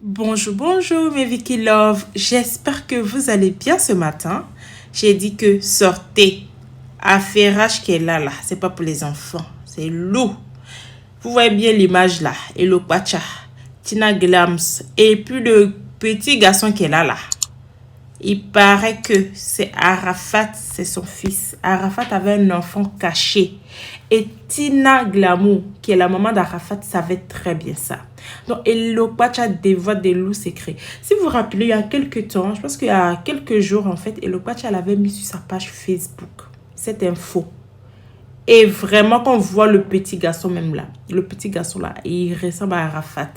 Bonjour, bonjour mes Vicky Love. J'espère que vous allez bien ce matin. J'ai dit que sortez. Affairage qui est là. C'est pas pour les enfants. C'est lourd. Vous voyez bien l'image là. Et le Pacha, Tina Glams. Et puis le petit garçon qui est là. Il paraît que c'est Arafat, c'est son fils. Arafat avait un enfant caché. Et Tina Glamour, qui est la maman d'Arafat, savait très bien ça. Donc, Elopacha dévoile des loups secrets. Si vous vous rappelez, il y a quelques temps, je pense qu'il y a quelques jours, en fait, Elopacha l'avait mis sur sa page Facebook, cette info. Et vraiment, quand on voit le petit garçon même là, le petit garçon là, il ressemble à Arafat.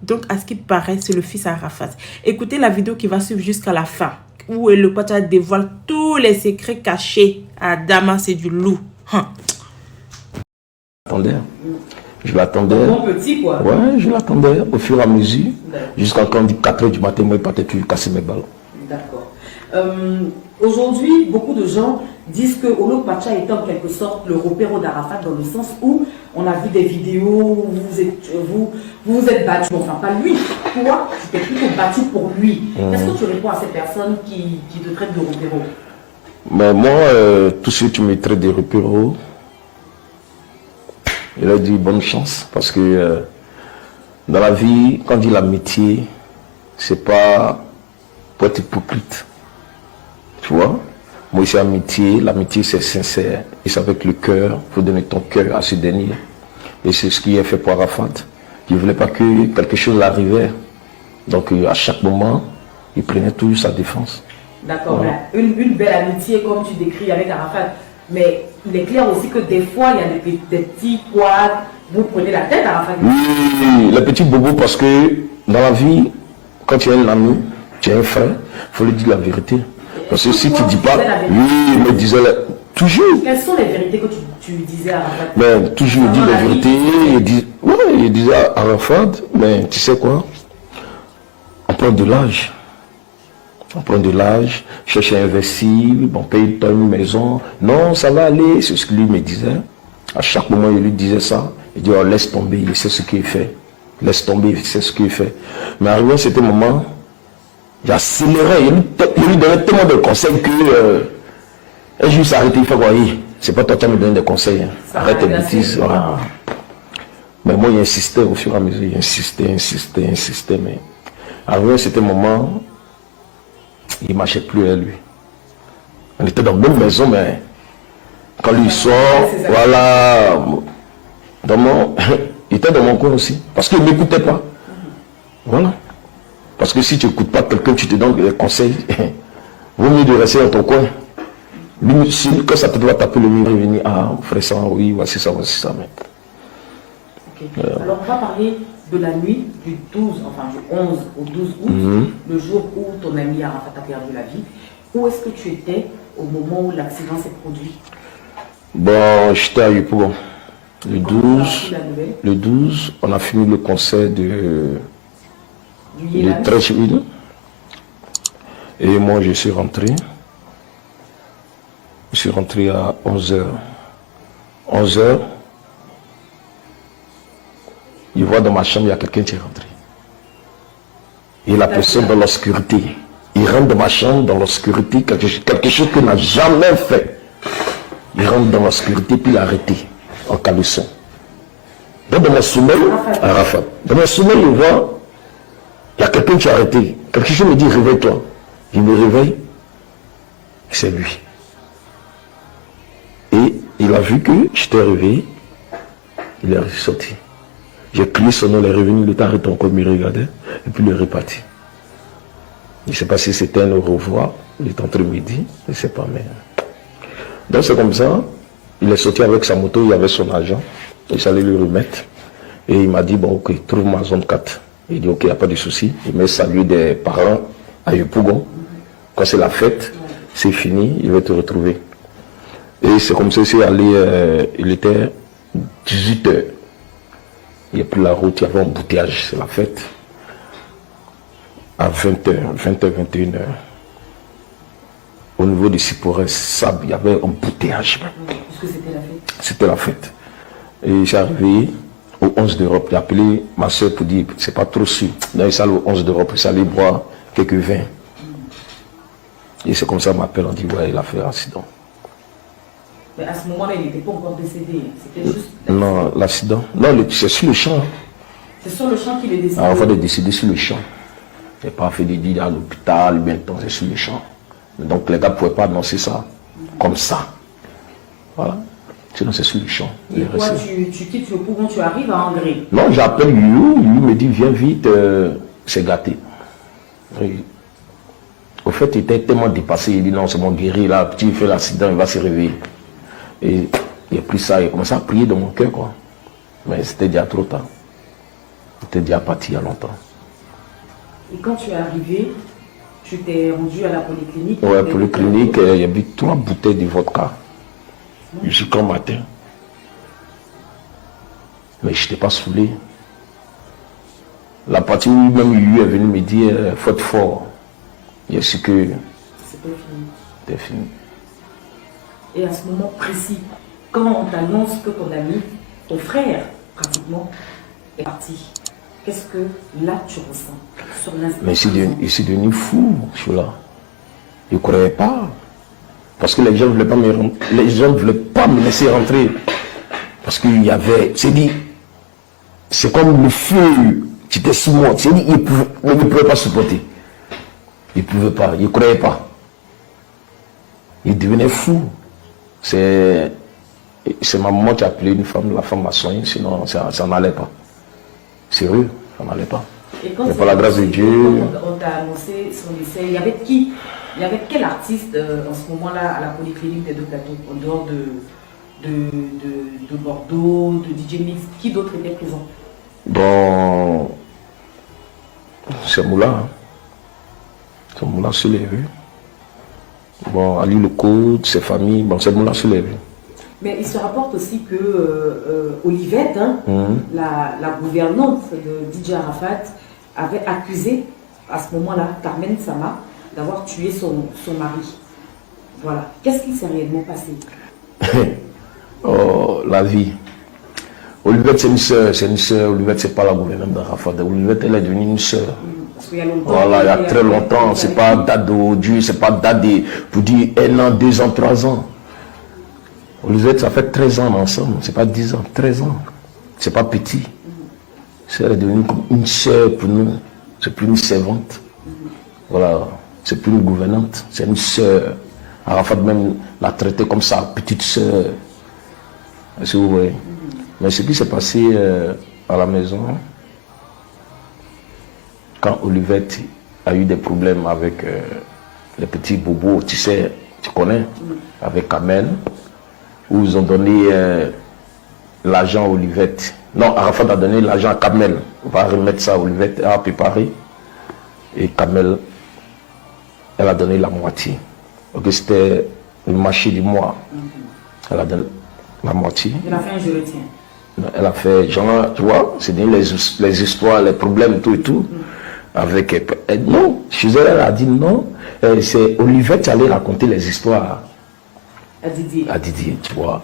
Donc, à ce qui paraît, c'est le fils Arafat. Écoutez la vidéo qui va suivre jusqu'à la fin, où le Pacha dévoile tous les secrets cachés à Damas et du loup. Je l'attendais. Mon petit, quoi. Ouais, je l'attendais au fur et à mesure. Jusqu'à quand on dit 4 h du matin, moi, il partait toujours casser mes balles. D'accord. Aujourd'hui, beaucoup de gens disent que Olo Pacha était en quelque sorte le repère d'Arafat dans le sens où on a vu des vidéos où vous êtes battu, enfin pas lui, toi, tu t'es plutôt battu pour lui. Est-ce que tu réponds à ces personnes qui te traitent de repéro? Mais moi, tous ceux qui me traitent de repéro, il leur dit bonne chance parce que dans la vie, quand on dit l'amitié, c'est pas pour être hypocrite. Tu vois? Moi, c'est amitié. L'amitié, c'est sincère. Et c'est avec le cœur. Il faut donner ton cœur à ce dernier. Et c'est ce qui est fait pour Arafat. Il ne voulait pas que quelque chose l'arrivait. Donc, à chaque moment, il prenait toujours sa défense. D'accord. Voilà. Une belle amitié, comme tu décris avec Arafat. Mais il est clair aussi que des fois, il y a des petits poids. Vous prenez la tête, Arafat. Oui, les petits bobos, parce que dans la vie, quand tu as un ami, tu as un frère, il faut lui dire la vérité. Parce que si tu ne dis pas, oui, il me disait toujours. Quelles sont les vérités que tu disais à Arafat? Mais toujours il dit la vérité, il disait à Arafat, mais tu sais quoi? On prend de l'âge. On prend de l'âge, cherche à investir, on paye une maison. Non, ça va aller, c'est ce qu'il lui me disait. À chaque moment, il lui disait ça. Il dit, oh, laisse tomber, il sait ce qu'il fait. Laisse tomber, il sait ce qu'il fait. Mais arrivé à ce moment, il accélérait, il lui donnait tellement de conseils que un jour il s'est arrêté, il fait quoi? C'est pas toi qui me donne des conseils. Hein. Arrête tes bêtises. Voilà. Mais moi, il insistait au fur et à mesure, il insistait. Mais arrivé à ce moment, il ne marchait plus à lui. On était dans la même maison, mais quand lui sort, voilà. Il était dans mon coin aussi. Parce qu'il ne m'écoutait pas. Voilà. Parce que si tu n'écoutes pas quelqu'un, tu te donnes des conseils, vaut mieux de rester dans ton coin. Lui, quand ça te doit taper le mur et venir, ah, frère, ça, oui, voici ça. Mais... Okay. Alors, on va parler de la nuit du 12, enfin du 11 au 12 août, le jour où ton ami Arafat a perdu la vie. Où est-ce que tu étais au moment où l'accident s'est produit? Bon, j'étais à Yopougon. Le 12, on a fini le concert de 13 juillet. Et moi, je suis rentré. Je suis rentré à 11h. 11h, il voit dans ma chambre, il y a quelqu'un qui est rentré. Et la personne dans l'obscurité. Il rentre dans ma chambre, dans l'obscurité, quelque chose qu'il n'a jamais fait. Il rentre dans l'obscurité, puis il est arrêté, en caleçon. Donc dans mon sommeil, Arafat. Dans mon sommeil, il voit, il y a quelqu'un qui est arrêté. Quelque chose me dit, réveille-toi. Il me réveille, c'est lui. Et il a vu que j'étais réveillé, il est sorti. J'ai crié son nom, il est revenu, il était arrêté encore, il me regardait, et puis il est reparti. Je ne sais pas si c'était un au revoir, il est entré midi, je ne sais pas, mais... Donc c'est comme ça, il est sorti avec sa moto, il avait son argent, et j'allais lui remettre. Et il m'a dit, bon ok, trouve ma zone 4. Il dit, ok, il n'y a pas de souci. Il m'a salué des parents à Yopougon. Quand c'est la fête, c'est fini, il va te retrouver. Et c'est comme ça, c'est allé, il était 18h. Il n'y a plus la route, il y avait un embouteillage, c'est la fête. À 20h, 21h. Au niveau du Siporès, sable, il y avait un embouteillage. Puisque c'était la fête. C'était la fête. Et j'ai arrivé, au 11 d'Europe. J'ai appelé ma soeur pour dire, c'est pas trop sûr. Dans les salles au 11 d'Europe, il allait boire quelques vins. Et c'est comme ça qu'on m'appelle, on dit, ouais, il a fait un accident. Mais à ce moment-là, il n'était pas encore décédé. C'était juste... Non, l'accident. Non, c'est sur le champ. C'est sur le champ qu'il est décédé. Alors, il faut décider sur le champ. Il n'a pas fait de dire à l'hôpital, maintenant, c'est sur le champ. Donc, les gars ne pouvaient pas annoncer ça comme ça. Voilà. Sinon, c'est sur le champ. Et toi, tu quittes le Pougon, tu arrives à Hongrie? Non, j'appelle Yu. Yu me dit, viens vite, c'est gâté. Et, au fait, il était tellement dépassé. Il dit, non, c'est mon guéri, là, petit, il fait l'accident, il va se réveiller. Et il a pris ça, il a commencé à prier dans mon cœur, quoi. Mais c'était déjà trop tard. C'était déjà parti il y a longtemps. Et quand tu es arrivé, tu t'es rendu à la polyclinique? Ouais, polyclinique, il y a eu 3 bouteilles de vodka jusqu'au matin. Mais je n'étais pas saoulé. La partie où même lui est venu me dire, faut être fort. Il a su que c'était fini. Et à ce moment précis, quand on t'annonce que ton ami, ton frère, pratiquement, est parti, qu'est-ce que là tu ressens sur l'instant? Mais il s'est devenu fou, celui-là. Il ne croyait pas. Parce que les gens ne voulaient pas me laisser rentrer. Parce qu'il y avait, c'est dit, c'est comme le feu qui était sous moi. C'est dit, il ne pouvait pas supporter. Il ne pouvait pas, il ne croyait pas. Il devenait fou. C'est ma maman qui a appelé une femme, la femme m'a soigné, sinon ça n'allait pas. Sérieux, ça n'allait pas. Et quand mais par la grâce de Dieu. On t'a annoncé son décès, il y avait qui? Il y avait quel artiste en ce moment-là à la polyclinique des Deux Plateaux, en dehors de Bordeaux, de DJ Mix? Qui d'autre était présent? Bon, c'est Moula. Hein. C'est Moula sur les rues. Bon, Ali Lecourt, ses familles, bon, c'est Moula sur les rues. Mais il se rapporte aussi que Olivette, hein, la gouvernante de DJ Arafat, avait accusé à ce moment-là Carmen Sama d'avoir tué son mari. Voilà. Qu'est-ce qui s'est réellement passé? Oh, la vie. Olivette, c'est une sœur. Olivette, c'est pas la gouvernante d'Arafat. Olivette, elle est devenue une sœur. Voilà, il y a très longtemps. C'est pas date d'aujourd'hui, c'est pas date pour dire 1 an, 2 ans, 3 ans. Olivette, ça fait 13 ans ensemble. C'est pas 10 ans, 13 ans. C'est pas petit. Elle est devenue comme une sœur pour nous. C'est plus une servante. Voilà. C'est plus une gouvernante. C'est une sœur. Arafat même l'a traitée comme sa petite sœur. Est-ce que vous voyez? Mais ce qui s'est passé à la maison, quand Olivette a eu des problèmes avec les petits bobos, tu sais, tu connais, avec Kamel, où ils ont donné l'argent à Olivette. Non, Arafat a donné l'argent à Kamel. On va remettre ça à Olivette, à préparer. Et Kamel, elle a donné la moitié. Donc c'était le marché du mois. Elle a donné la moitié. Elle a fait un je retiens. Elle a fait, genre, tu vois, c'est les histoires, les problèmes, tout et tout. Avec elle, non, chez elle, elle a dit non. C'est Olivette qui allait raconter les histoires à Didier, tu vois.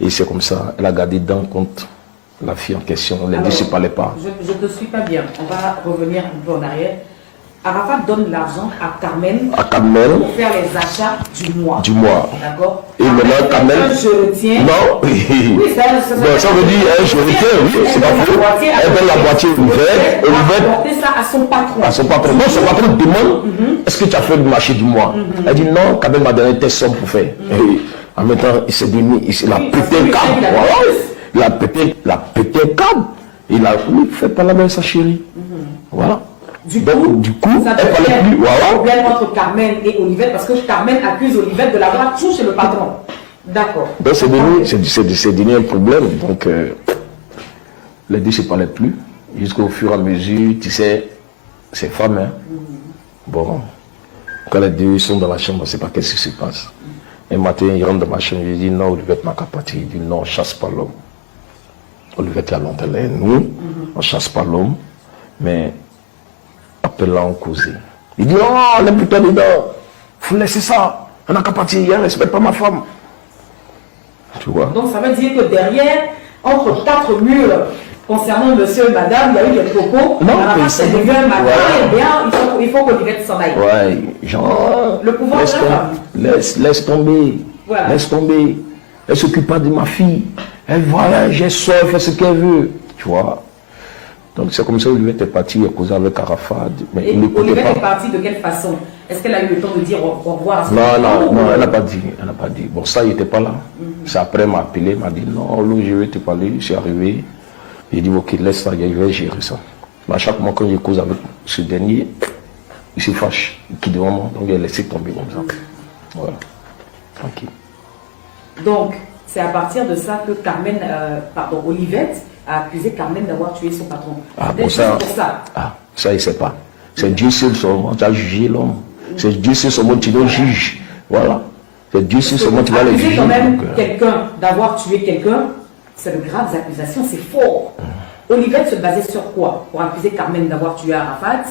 Et c'est comme ça, elle a gardé dans compte la fille en question. Les deux ne se parlaient pas. Je ne te suis pas bien. On va revenir un peu en arrière. Arafat donne l'argent à Carmen pour faire les achats du mois. D'accord. Et maintenant, Carmen. Je retiens. Non, oui, ça veut dire, je retiens, oui, c'est pas faux. Elle donne la moitié ouverte. Elle va apporter ça à son patron. À son patron. Non, son patron demande est-ce que tu as fait le marché du mois? Elle dit non, Carmen m'a donné telle somme pour faire. Et en même temps, il s'est dit, il a pété un câble. Il a pété un câble. Il a fait par la main sa chérie. Voilà. Du coup, ça devient un problème entre Carmen et Olivette parce que Carmen accuse Olivette de l'avoir tué chez le patron. D'accord. Donc c'est devenu un problème. Donc les deux ne se parlaient plus. Jusqu'au fur et à mesure, tu sais, ces femmes, hein. Bon, quand les deux sont dans la chambre, on ne sait pas qu'est-ce qui se passe. Un matin, il rentre dans ma chambre, il dit non, Olivette n'a qu'à partir. Il dit non, on ne chasse pas l'homme. Olivette, il y a longtemps, nous, on ne chasse pas l'homme, mais appelle-la en causer. Il dit, oh, elle est plutôt dedans. Il faut laisser ça. Elle n'a qu'à partir, elle ne respecte pas ma femme. Tu vois? Donc ça veut dire que derrière, entre 4 murs, concernant monsieur et madame, il y a eu des propos. Non, Arafat s'est levé un matin, ouais. et bien, il faut qu'Olivette s'en aille. Ouais, genre, Le pouvoir laisse, de la femme. laisse tomber. Voilà. Laisse tomber. Elle s'occupe pas de ma fille. Elle voyage, elle sort, elle fait ce qu'elle veut. Tu vois. Donc c'est comme ça qu'Olivette est partie causer avec Arafat. Mais Et il n'écoutait Olivette pas. est partie de quelle façon? Est-ce qu'elle a eu le temps de dire au revoir à son Non, elle n'a pas dit. Elle n'a pas dit. Bon, ça, il n'était pas là. C'est après, elle m'a appelé, elle m'a dit non, Olo, je vais te parler. Je suis arrivé. J'ai dit ok, laisse ça, je vais gérer ça. Mais à chaque moment, quand je cause avec ce dernier, il se fâche, il quitte devant moi. Donc, il a laissé tomber comme ça. Voilà. Tranquille. Donc, c'est à partir de ça que Olivette a accusé Carmen d'avoir tué son patron. Ah, C'était bon, juste ça, pour ça. ah, ça, il ne sait pas. C'est Dieu seul seulement qui a jugé l'homme. C'est Dieu seul seulement qui le juge. Voilà. C'est Dieu seul seulement qui va le Accuser juger. quand même Donc, quelqu'un d'avoir tué quelqu'un, c'est de graves accusations, c'est fort. Olivette se basait sur quoi pour accuser Carmen d'avoir tué Arafat?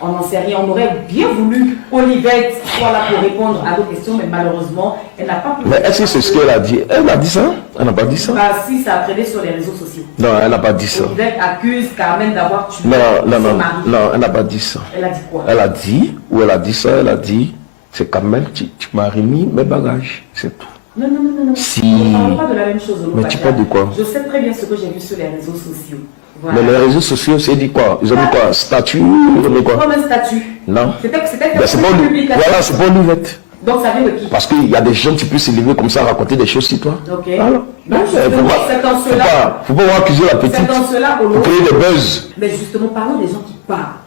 On n'en sait rien. On aurait bien voulu Olivette soit là pour répondre à nos questions, mais malheureusement, elle n'a pas pu. mais est-ce que c'est ce qu'elle a dit? Elle a dit ça? Elle n'a pas dit ça? Bah, si, ça a traîné sur les réseaux sociaux. Non, elle n'a pas dit ça. Olivette accuse Carmen d'avoir tué Non, son mari. non, elle n'a pas dit ça. Elle a dit quoi? Elle a dit, ou elle a dit ça, elle a dit, c'est quand même, tu m'as remis mes bagages, c'est tout. Non. Si. On ne parle pas de la même chose. Mais tu parles de quoi? Je sais très bien ce que j'ai vu sur les réseaux sociaux. Voilà. Mais les réseaux sociaux, c'est dit quoi? Ils ont mis quoi? Statut? Ils ont mis quoi? Comme un statut. Non. C'était Ben, c'est pas publication. voilà, c'est pas Olivette. Donc ça vient de qui? Parce qu'il y a des gens qui peuvent s'élever comme ça, raconter des choses sur toi. Ok. Voilà. Donc, justement, c'est dans cela. Faut pas accuser la petite. C'est dans cela, Faut Olo. créer des buzz. Mais justement, parlons des gens qui parlent.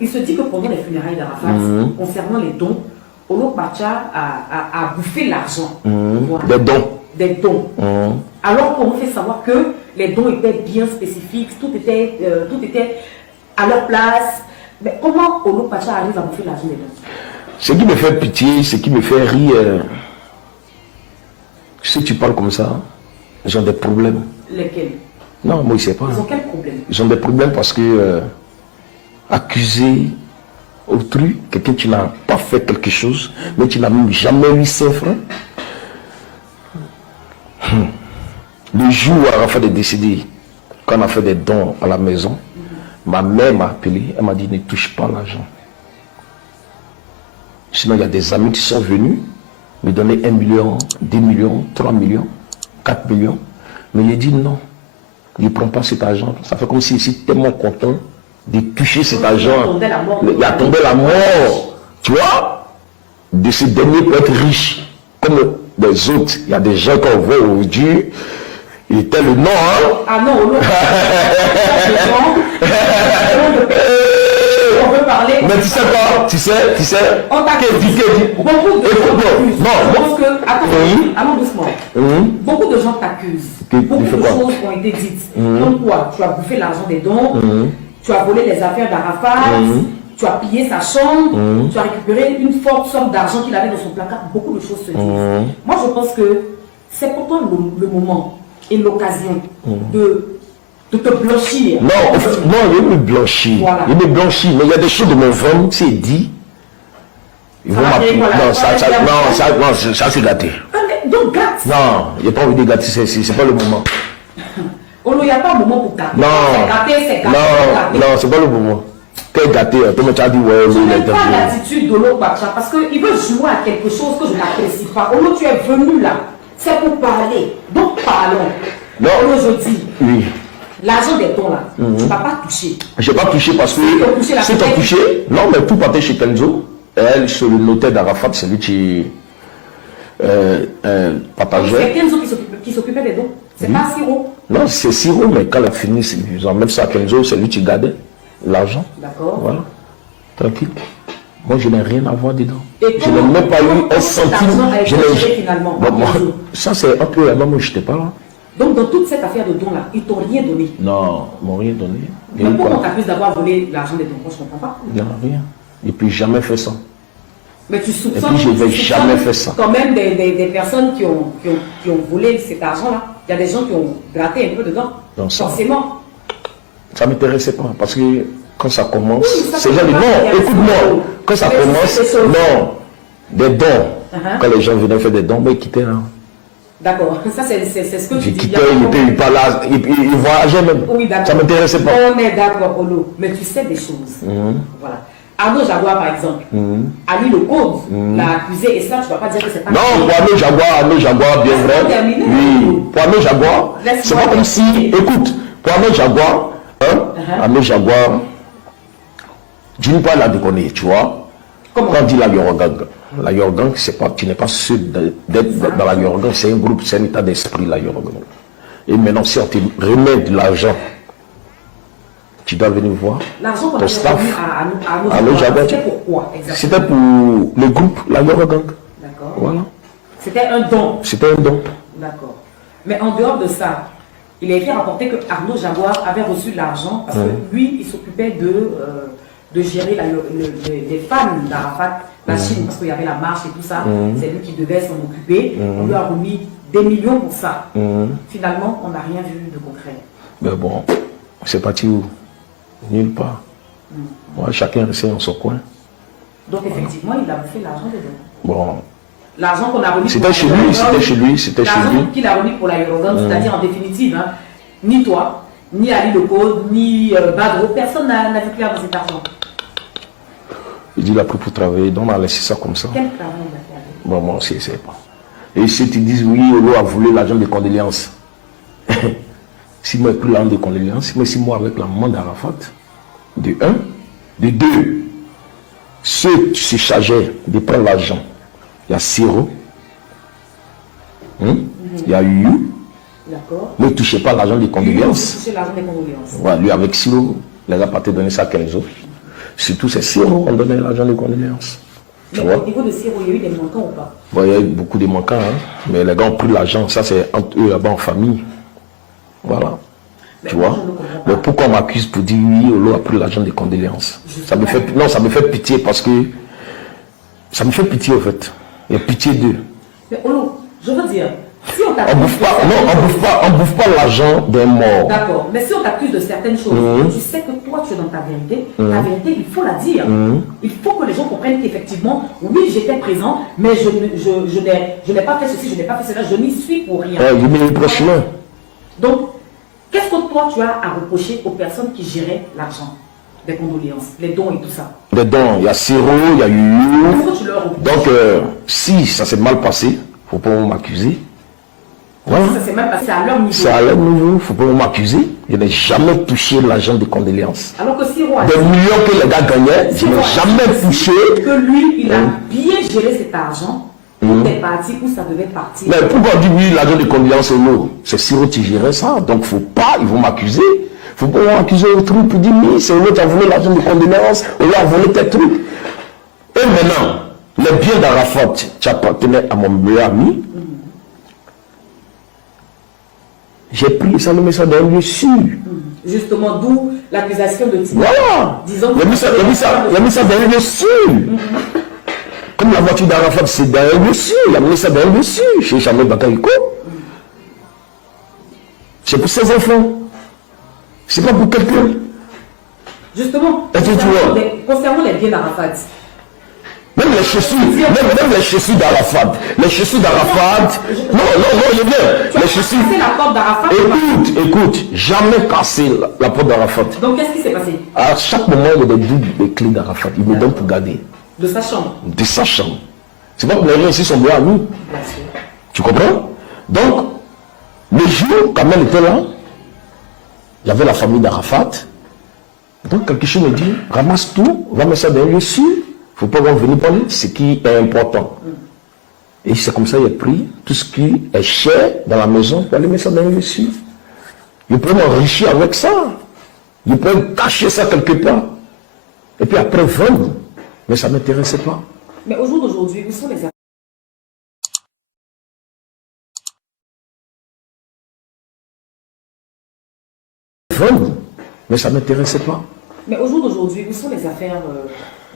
Il se dit que pendant les funérailles d'Arafat, concernant les dons, Olo Pacha a bouffé l'argent. Voilà. Des dons. Des dons. Alors qu'on nous fait savoir que les dons étaient bien spécifiques, tout était à leur place. Mais comment Olo Pacha arrive à bouffer l'argent des dons? Ce qui me fait pitié, ce qui me fait rire, si tu parles comme ça, ils ont des problèmes. Lesquels? Non, moi, je ne sais pas. Ils ont quel problème? Ils ont des problèmes parce que accuser autrui, quelqu'un qui n'a pas fait quelque chose, mais qui n'a même jamais eu 5 francs. Le jour où Arafat est décédé, quand on a fait des dons à la maison, ma mère m'a appelé, elle m'a dit ne touche pas l'argent. Sinon, il y a des amis qui sont venus me donner 1 million, 2 millions, 3 millions, 4 millions. Mais j'ai dit non, je ne prends pas cet argent. Ça fait comme si je suis tellement content de toucher cet argent. Il a tombé la mort. Tu vois, de ce dernier peut être riche. Comme les autres, il y a des gens qu'on voit aujourd'hui. Il était le nom, hein? Ah non, non. On veut parler. Mais tu sais quoi? Tu sais. On t'a dit. Beaucoup de gens t'accusent. Je pense que. Attends, allons doucement. Beaucoup de gens t'accusent. Beaucoup de choses ont été dites. Donc quoi? Tu as bouffé l'argent des dons. Tu as volé les affaires d'Arafat. Tu as pillé sa chambre. Tu as récupéré une forte somme d'argent qu'il avait dans son placard. Beaucoup de choses se disent. Moi, je pense que c'est pour toi le moment et l'occasion de te blanchir. Non, en fait, non, il me blanchit. Voilà. Il me blanchit. Mais il y a des choses de mon ventre, c'est dit. Ils vont m'appeler. Non, ça c'est gâté. Donc gâte. Non, il n'y a pas envie de gâter, c'est pas le moment. Oh non, il n'y a pas un moment pour gâter. Non. C'est gâté. Non, c'est pas le moment. T'es gâté, tout le monde t'a dit ouais. Je n'aime pas l'attitude d'Olo Pacha parce qu'il veut jouer à quelque chose que je n'apprécie pas. Olo, tu es venu là. C'est pour parler. Donc parlons. Non. Olo, je dis. Oui. L'argent des dons là, tu ne vas pas toucher. Je n'ai pas touché parce que. Si tu as touché, non, mais tout partait chez Kenzo. Elle, sur le notaire d'Arafat, c'est lui qui partageait. C'est Kenzo qui s'occupait des dons. C'est pas Siro. Non, c'est Siro, mais quand elle a fini, ils ont même ça à Kenzo, c'est lui qui gardait l'argent. D'accord. Voilà. Tranquille. Moi, je n'ai rien à voir dedans. Et je n'ai même pas eu un centime. Je n'ai finalement. Ça, c'est un peu là-bas, moi, je n'étais pas là. Donc, dans toute cette affaire de dons là, ils t'ont rien donné. Non, ils m'ont rien donné. Mais pourquoi on t'accuse d'avoir volé l'argent des dons? Moi, je ne comprends pas. Non, rien. Et puis, jamais fait ça. Mais tu soupçonnes. Et puis, je n'avais jamais fait ça. Quand même des personnes qui ont volé cet argent-là. Il y a des gens qui ont gratté un peu dedans. Non, ça, forcément. Ça ne m'intéressait pas. Parce que quand ça commence, oui, c'est genre, non, écoute-moi. Quand ça commence, non, des dons. Quand les gens venaient faire des dons, ben, ils quittaient là. D'accord, ça c'est ce que tu J'ai dis. quitté, il n'était pas là, il voyageait même. Oui, d'accord. Ça ne m'intéressait pas. On est d'accord, Olo, mais tu sais des choses. Voilà. Arnaud Jaguar, par exemple, Ali Le Code l'a accusé, et ça, tu ne vas pas dire que c'est pas. Non, pour Arnaud Jaguar, bien vrai. Terminé, Oui, pour Arnaud Jaguar, c'est pas comme si. Écoute, pour Arnaud Jaguar, Arnaud Jaguar, d'une part, il a déconné, tu vois. Comment? Quand on dit la Yorugang, c'est pas, tu n'es pas sûr d'être dans la Yorugang, c'est un groupe, c'est un état d'esprit, la Yorugang. Et maintenant, si on te remet de l'argent, tu dois venir voir L'argent qu'on ton a staff. à nos Jaguar, c'était pourquoi exactement? C'était pour le groupe, la Yorugang. D'accord. Voilà. C'était un don. C'était un don. D'accord. Mais en dehors de ça, il a été rapporté que Arnaud Jaguar avait reçu de l'argent parce que lui, il s'occupait de gérer les fans d'Arafat, la Chine, parce qu'il y avait la marche et tout ça. C'est lui qui devait s'en occuper. On lui a remis des millions pour ça. Finalement, on n'a rien vu de concret. Mais bon, c'est parti où? Nulle part. Moi, chacun restait dans son coin. Donc, effectivement, il a fait l'argent dedans. Bon. L'argent qu'on a remis c'était chez lui, c'était chez lui. L'argent qu'il a remis pour la Yoruba, c'est-à-dire en définitive, hein, ni toi, ni Ali Le Code, ni Badro, personne n'a vu clair dans cet argent. Il dit il a pris pour travailler, donc on a laissé ça comme ça. Quel travail il a fait avec? Bon, moi aussi, je ne sais pas. Et si tu dis oui, Olo a voulu l'argent de condoléances. Si moi j'ai pris l'argent de condoléances, mais si moi avec la maman d'Arafat, de un, de deux, ceux qui se chargeaient de prendre l'argent, il y a Siro, il y a Yu, mais il ne touchait pas l'argent des condoléances. Il touchait l'argent des condoléances. Ouais, lui avec Siro, les a partis donner ça à 15 autres. Surtout c'est Siro, on donnait l'argent des condoléances. Mais au niveau de Siro, il y a eu des manquants ou pas? Bon, il y a eu beaucoup de manquants, hein, mais les gars ont pris l'argent, ça c'est entre eux là-bas en famille. Voilà. Mais tu vois? Mais pourquoi on m'accuse pour dire oui, Olo a pris l'argent des condoléances? Ça me fait, non, ça me fait pitié parce que ça me fait pitié en fait. Il y a pitié d'eux. Mais Olo, je veux dire, si on t'accuse. On bouffe pas l'argent d'un mort. D'accord, mais si on t'accuse de certaines choses, tu sais que toi tu es dans ta vérité, il faut la dire. Il faut que les gens comprennent qu'effectivement, oui, j'étais présent, mais je n'ai pas fait ceci, je n'ai pas fait cela, je n'y suis pour rien. Ouais, il met le prochain. Donc, qu'est-ce que toi tu as à reprocher aux personnes qui géraient l'argent des condoléances, les dons et tout ça? Les dons, il y a Siro, il y a Yu. Qu'est-ce que tu leur reproches? Donc, si ça s'est mal passé, il ne faut pas m'accuser. Voilà. Ça s'est mal passé à leur niveau. C'est à leur niveau, il ne faut pas m'accuser. Je n'ai jamais touché l'argent des condoléances. Alors que Siro a des millions que les gars gagnaient, je n'ai jamais touché. Que lui, il a bien géré cet argent. Des parties où ça devait partir. Mais pourquoi dire oui, l'argent de condoléances est lourd? C'est Siro qui gérait ça. Donc faut pas, ils vont m'accuser. Faut pas m'accuser au truc pour dire oui, c'est l'autre qui a volé l'argent de condoléances, ou a volé tes trucs. Et maintenant, les biens d'Arafat qui appartenaient à mon meilleur ami, j'ai pris ça, le message d'un lieu sûr. Justement, d'où l'accusation de Tina. Voilà. Disons il a mis ça dans un lieu sûr. Comme la voiture d'Arafat, c'est dans un lieu sûr. Il a mis ça dans un lieu sûr. Chez Jamel Bakayoko. C'est pour ses enfants. C'est pas pour quelqu'un. Justement, concernant les biens d'Arafat. Même les chaussures, même les chaussures d'Arafat. Les chaussures d'Arafat. Non, je viens. Les chaussures. La porte d'Arafat. Écoute, jamais cassé la porte d'Arafat. Donc qu'est-ce qui s'est passé? À chaque moment, il y a des doubles clés d'Arafat. Il me donne pour garder. De sa chambre. De sa chambre. C'est pas que les gens ici sont bien à nous. Tu comprends? Donc, le jour, quand même était là, il y avait la famille d'Arafat. Donc, quelque chose me dit, ramasse tout, va mettre ça dans un lieu sûr. Il ne faut pas venir parler ce qui est important. Et c'est comme ça qu'il a pris tout ce qui est cher dans la maison pour aller mettre ça dans un lieu sûr. Il peut m'enrichir avec ça. Il peut cacher ça quelque part. Et puis après vendre. Mais ça ne m'intéressait pas. Mais au jour d'aujourd'hui, où sont les vendre, mais ça ne m'intéressait pas. Mais au jour d'aujourd'hui, où sont les affaires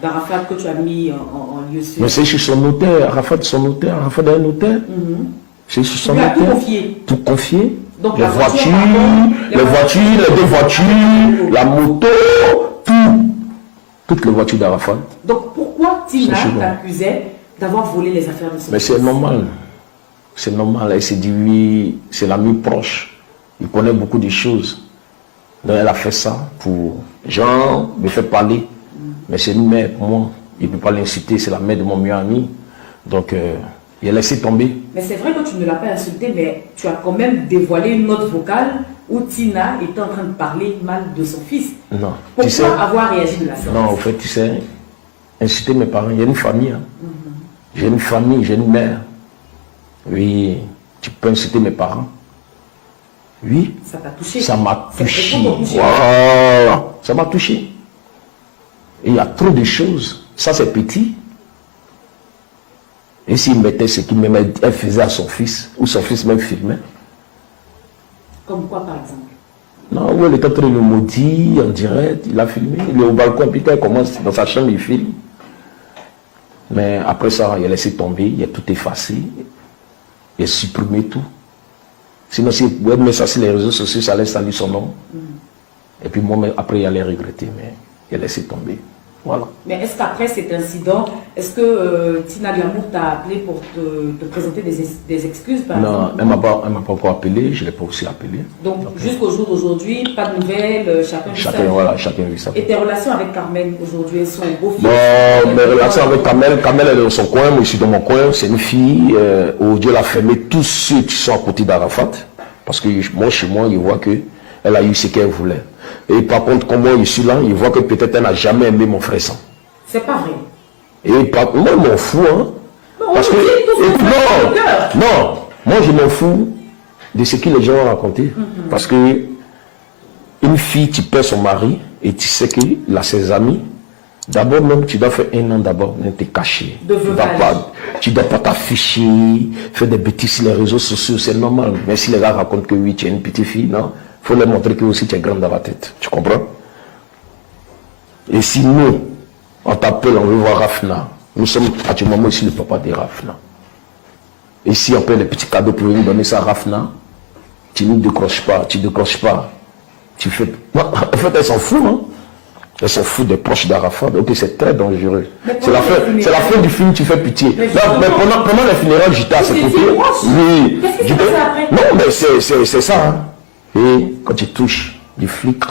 d'Arafat que tu as mis en lieu sûr? Mais c'est chez son notaire, Arafat son notaire, Arafat a un notaire. C'est chez son notaire. Tout confié. Tout confié. Donc, les voitures, les deux voitures, la moto, tout. Toutes les voitures d'Arafat. Donc pourquoi Tina t'accusait d'avoir volé les affaires de son Mais c'est normal. C'est normal. Elle s'est dit oui, c'est l'ami proche. Il connaît beaucoup de choses. Donc elle a fait ça pour Jean, me fait parler. Mais c'est une mère pour moi. Il ne peut pas l'insulter, c'est la mère de mon meilleur ami. Donc il a laissé tomber. Mais c'est vrai que tu ne l'as pas insulté, mais tu as quand même dévoilé une note vocale où Tina était en train de parler mal de son fils. Non. Pourquoi tu sais, avoir réagi de la sorte? non, en fait, tu sais, insulter mes parents, il y a une famille. Hein. J'ai une famille, j'ai une mère. Oui, tu peux insulter mes parents. Oui. Ça t'a touché. Ça m'a touché. touché. Voilà. Ça m'a touché. Et il y a trop de choses. Ça, c'est petit. Et s'il mettait ce qu'il elle faisait à son fils, ou son fils même filmait. Comme quoi, par exemple? Non, où elle était en train de le maudire en direct, il a filmé. Il est au balcon, puis quand il commence dans sa chambre, il filme. Mais après ça, il a laissé tomber, il a tout effacé. Il a supprimé tout. Sinon, si vous mettez ça sur les réseaux sociaux, ça laisse salir son nom. Et puis moi, après, il allait regretter, mais il a laissé tomber. Voilà. Mais est-ce qu'après cet incident, est-ce que Tina Glamour t'a appelé pour te présenter des excuses par Non, exemple? elle ne m'a pas encore appelé, je ne l'ai pas aussi appelé. Donc jusqu'au jour d'aujourd'hui, pas de nouvelles, chacun vit sa vie. Voilà, chacun vit sa vie. Et tes relations avec Carmen aujourd'hui, elles sont beau-fils? Bon, mes relations avec Carmen, Carmen elle est dans son coin, moi je suis dans mon coin, c'est une fille, où Dieu l'a fermé tous ceux qui sont à côté d'Arafat. Parce que moi, chez moi, il voit qu'elle a eu ce qu'elle voulait. Et par contre, comme moi, je suis là, il voit que peut-être elle n'a jamais aimé mon frère sang. C'est pas vrai. Et moi, je m'en fous, hein. Non, Parce que, non, moi, je m'en fous de ce que les gens ont raconté. Parce que une fille, tu perds son mari, et tu sais qu'il a ses amis. D'abord, même, tu dois faire un an d'abord, même t'es caché. Tu dois pas t'afficher, faire des bêtises sur les réseaux sociaux, c'est normal. Mais si les gars racontent que oui, tu es une petite fille, non, il faut leur montrer que aussi tu es grande dans la tête. Tu comprends? Et si nous, on t'appelle, on veut voir Rafna, nous sommes actuellement aussi le papa de Rafna. Et si on paie les petits cadeaux pour venir donner ça à Rafna, tu ne décroches pas, tu décroches pas. Tu fais. En fait, elle s'en fout, hein. Elle s'en fout des proches d'Arafat. Donc c'est très dangereux. C'est la fin du film, tu fais pitié. Mais pendant les funérailles, j'étais à ses côtés. Oui. Non, mais c'est ça. Hein. Et quand tu touches du flic,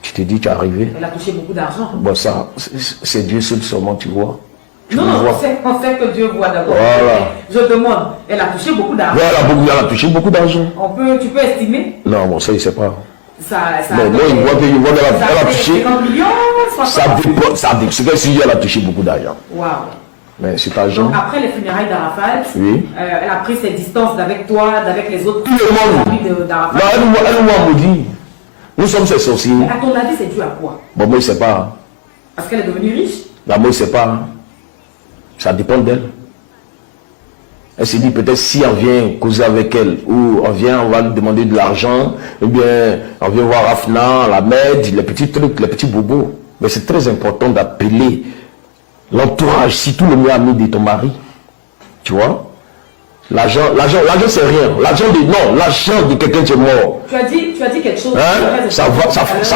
tu te dis, tu es arrivé. Elle a touché beaucoup d'argent. Bon, ça, c'est Dieu seul seulement, tu vois. Non, on sait que Dieu voit d'abord. Voilà. Je demande, elle a touché beaucoup d'argent. Elle a touché beaucoup d'argent. Tu peux estimer? Non, bon, ça, il ne sait pas. Mais moi, il voit qu'elle a touché. 50 millions, ça dépend. C'est que si elle a touché beaucoup d'argent. Waouh. Mais cet argent. Donc après les funérailles d'Arafat, oui. Elle a pris ses distances d'avec toi, d'avec les autres. Tout le monde. d'Arafat. Non, elle nous maudit. Nous sommes ses sorciers. Mais à ton avis, c'est dû à quoi? Bon, moi, je ne sais pas. Parce qu'elle est devenue riche? Non, moi, je ne sais pas. Ça dépend d'elle. Elle s'est dit peut-être si on vient causer avec elle, ou on va lui demander de l'argent, ou bien on vient voir Rafna, la Med, les petits trucs, les petits bobos. Mais c'est très important d'appeler l'entourage, si tout le monde ami de ton mari. Tu vois? L'argent c'est rien. L'argent de quelqu'un qui est mort. Tu as dit quelque chose. Hein? Ça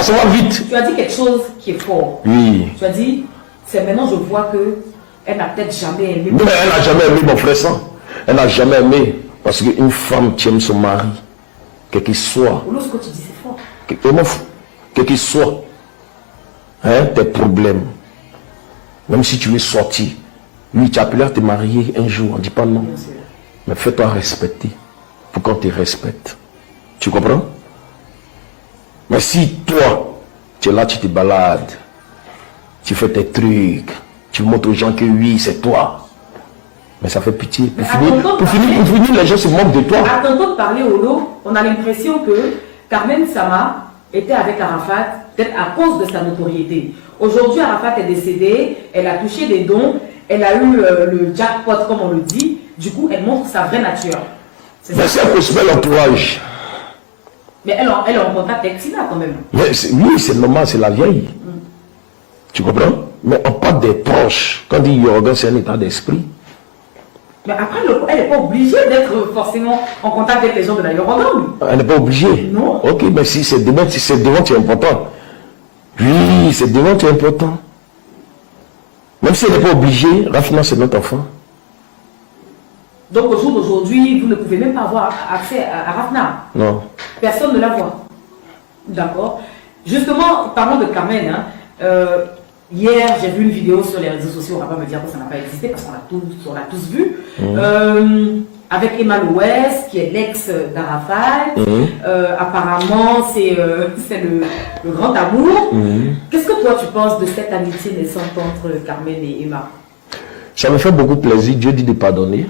se va vite. Tu as dit quelque chose qui est fort. Oui. Tu as dit, c'est maintenant je vois que elle n'a peut-être jamais aimé. Non, mais elle n'a jamais aimé mon frère sang. Elle n'a jamais aimé. Parce qu'une femme qui aime son mari, quel qu'il soit. Ce que tu dis, c'est fort. Quel qu'il soit. Hein, tes problèmes. Même si tu veux sortir. Lui, tu as appelé à te marier un jour. On ne dit pas non. Mais fais-toi respecter. Pour qu'on te respecte. Tu comprends? Mais si toi, tu es là, tu te balades. Tu fais tes trucs. Tu montres aux gens que oui, c'est toi. Mais ça fait pitié. Pour finir, les gens se moquent de toi. À t'entendre parler au lot, on a l'impression que Carmen Sama était avec Arafat, peut-être à cause de sa notoriété. Aujourd'hui, Arafat est décédé, elle a touché des dons, elle a eu le jackpot, comme on le dit. Du coup, elle montre sa vraie nature. Mais c'est un peu l'entourage. Mais elle est en contact avec Tina quand même. Oui, c'est normal, c'est la vieille. Tu comprends? Mais on parle des proches. Quand on dit Yorgan, c'est un état d'esprit. Mais après, elle n'est pas obligée d'être forcément en contact avec les gens de la Yorgan. Elle n'est pas obligée. Non. Ok, mais si c'est devant, tu es important. Oui, c'est devant, tu es important. Même si elle n'est pas obligée, Rafna, c'est notre enfant. Donc au jour d'aujourd'hui, vous ne pouvez même pas avoir accès à Rafna. Non. Personne ne la voit. D'accord. Justement, parlons de Carmen. Hein, hier, j'ai vu une vidéo sur les réseaux sociaux. On ne va pas me dire que ça n'a pas existé parce qu'on l'a tous vu. Avec Emma Louès, qui est l'ex d'Arafat. Apparemment, c'est le grand amour. Qu'est-ce que toi, tu penses de cette amitié naissante entre Carmen et Emma? Ça me fait beaucoup plaisir. Dieu dit de pardonner.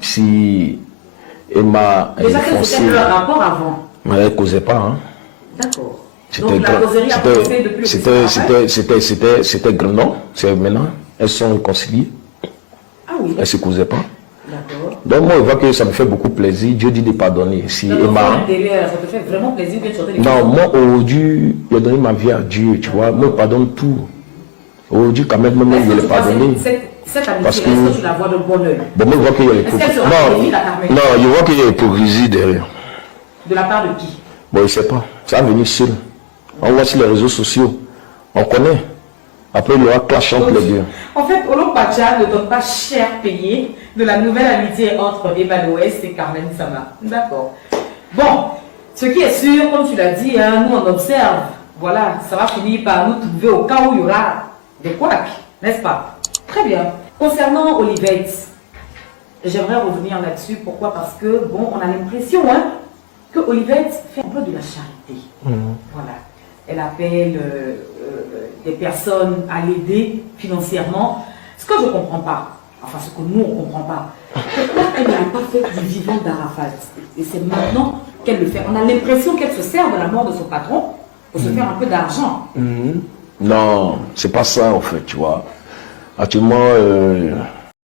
Si Emma... Déjà, quel était leur rapport avant? Mais elle ne causait pas. Hein. D'accord. Donc la causerie a commencé depuis C'était non, c'est maintenant. Elles sont réconciliées. Ah oui. Elles ne se causaient pas. D'accord. Donc moi, je vois que ça me fait beaucoup plaisir. Dieu dit de pardonner. Si donc, Emma... ça te fait vraiment plaisir que tu sortes les Non, moi, aujourd'hui, j'ai donné ma vie à Dieu, tu vois. Moi, je pardonne tout. Aujourd'hui, quand même, je l'ai pardonné. Cette amitié, est-ce que tu la vois de bon oeil? Bon, moi, je vois qu'il y a l'hypocrisie. Non, je vois qu'il y a l'hypocrisie derrière. De la part de qui? Bon, je ne sais pas. Ça va venir seul. On voit sur les réseaux sociaux. On connaît. Après, il y aura clash entre les deux. En fait, Olo Pacha ne donne pas cher payé de la nouvelle amitié entre Emma Louès et Carmen Sama. D'accord. Bon, ce qui est sûr, comme tu l'as dit, hein, nous on observe. Voilà, ça va finir par nous trouver au cas où il y aura des couacs, n'est-ce pas? Très bien. Concernant Olivette, j'aimerais revenir là-dessus. Pourquoi? Parce que, bon, on a l'impression que Olivette fait un peu de la charité. Voilà. Elle appelle des personnes à l'aider financièrement. Ce que je ne comprends pas, enfin ce que nous on ne comprend pas, pourquoi elle n'a pas fait du vivant d'Arafat? Et c'est maintenant qu'elle le fait. On a l'impression qu'elle se sert de la mort de son patron pour se faire un peu d'argent. Non, c'est pas ça en fait, tu vois. Actuellement,